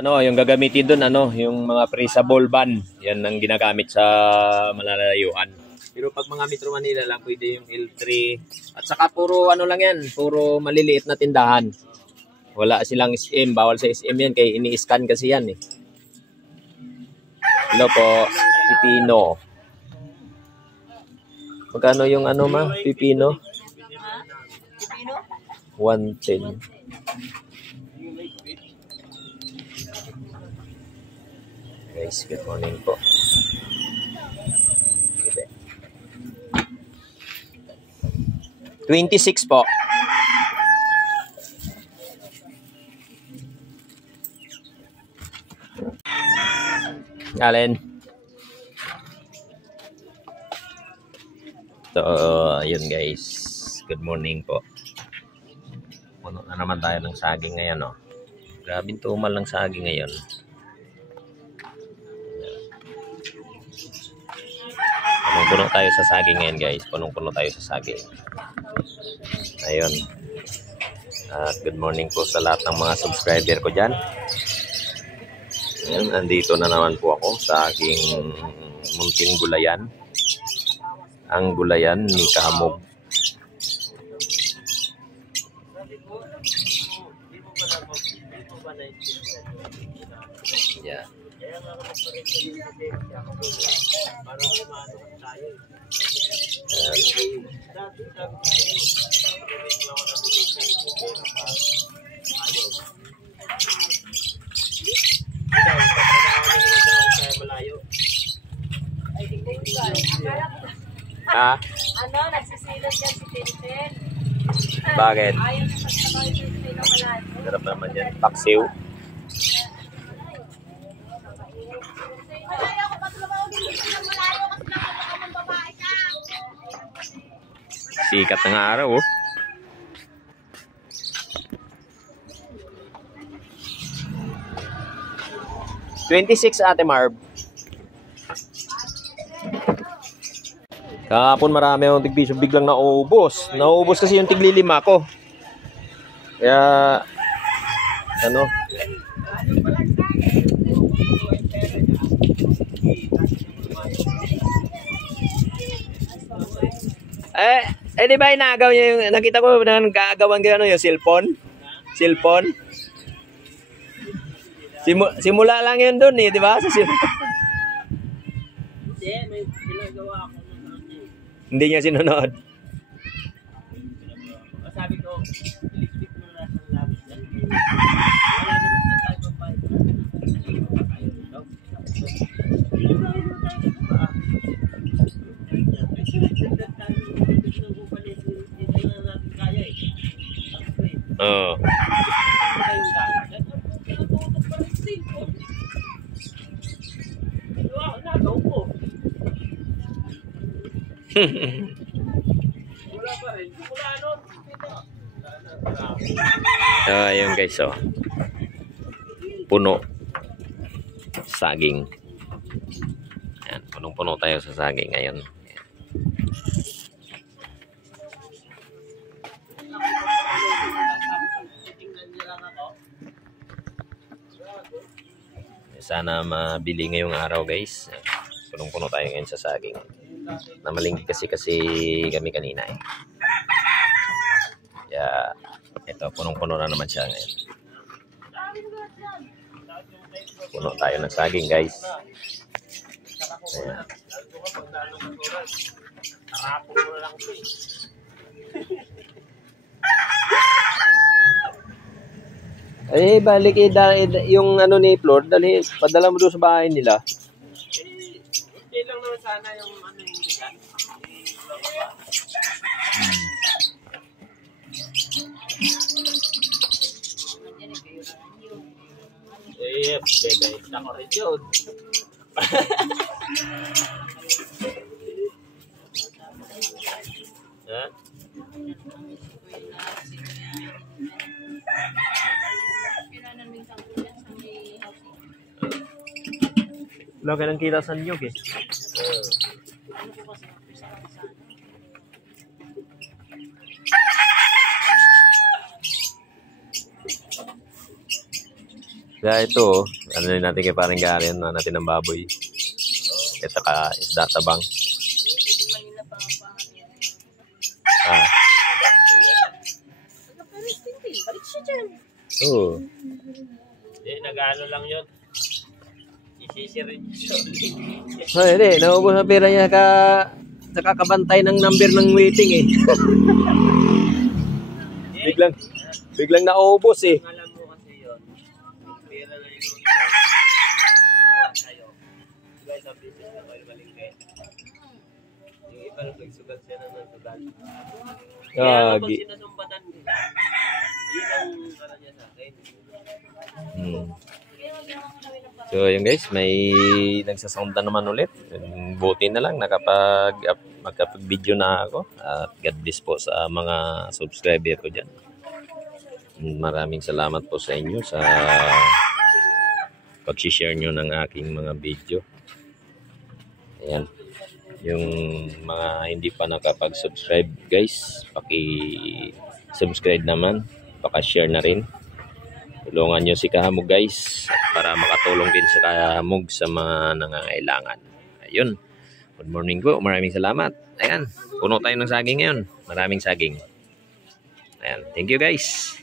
Ano, yung gagamitin doon, ano, yung mga freezable van. Yan ang ginagamit sa malalayuan. Pero pag mga Metro Manila lang, pwede yung L3. At saka puro ano lang yan, puro maliliit na tindahan. Wala silang SM, bawal sa SM yan, kaya ini-scan kasi yan eh. Hello po, pipino. Magkano yung ano ma, pipino? Pipino? 110. Guys, good morning po. 26 po. Alin? So, yun guys. Good morning po. Puno na naman tayo ng saging ngayon, oh. Grabing tumal ng saging ngayon. Punong-puno tayo sa saging ngayon, guys. Punong-puno tayo sa saging. Ayun. At good morning po sa lahat ng mga subscriber ko dyan. Ayan, andito na naman po ako sa aking munting gulayan. Ang gulayan ni Kamog. Yeah. Ha? Ano, nagsisilos yan si Tintin. Bakit? Ayaw na magtrabaho yung Tintin na malayo. Sarap naman yan. Paksiw. Ayaw ko magtrabaho yung Tintin na malayo kasi nakapagkamang babae ka. Sikat ng araw, oh. $26 Ate Marb. Kahapon marami akong tigpiso, biglang naubos. Naubos kasi yung tiglilima ko. Kaya, ano? Di ba inagaw niya yung, nakita ko na nagagawan kayo, ano, yung cellphone? Cellphone? Simula lang yun dun eh, di ba? Sa cellphone. Hindi, may ginagawa ako ng ano. Hindi niya sinunod. Sabi ko, electric mo na sa labis yan. Wala naman na tayo papay. Oo. Wala pa rin. Wala nun. Ayun guys, oh. Puno. Saging. Ayan, punong-puno tayo sa saging ngayon. Sana mabili ngayong araw guys. Punong-puno tayo ngayon sa saging. Namalinggi kasi kami kanina eh. Kaya ito, punong-puno na naman siya ngayon. Puno tayo ng saging guys. Ayan. Balik yung ano ni Flor, padala mo doon sa bahay nila. Hindi lang naman sana yung ano yung bigan. Bebe, ako rin yun. Ha? Wala ka nang kita sa niyog eh. Kaya ito, ano rin natin kay parang Gary, ano natin ng baboy. At saka isda tabang. Hindi man nila pangapangan yan. Ah, Nagpapalit din eh. Balik siya dyan. oo. Hindi, nag-ano lang yun. Isisirin siya. Oh, hindi, naubos ang pera niya sa kakabantay ng number ng waiting eh. biglang naubos eh. Alam mo kasi yun. Pera na yung iwan sa'yo. Guys, ang business na kayo malingkay. Yung iba nung nagsugat siya na ng sugat. Kaya kapag Gagi. sinasumbatan nila, yun ang ano niya sa akin. So yun guys, may nagsasoundan naman ulit. Buti na lang makapag-video na ako. At God bless po sa mga subscriber ko dyan. Maraming salamat po sa inyo sa pag-share nyo ng aking mga video. Ayan. Yung mga hindi pa nakapag-subscribe guys, paki-subscribe naman, paki-share na rin. Tulungan nyo si Kahamog guys para makatulong din sa Kahamog sa mga nangangailangan. Ayun. Good morning po. Maraming salamat. Ayan. Puno tayo ng saging ngayon. Maraming saging. Ayan. Thank you guys.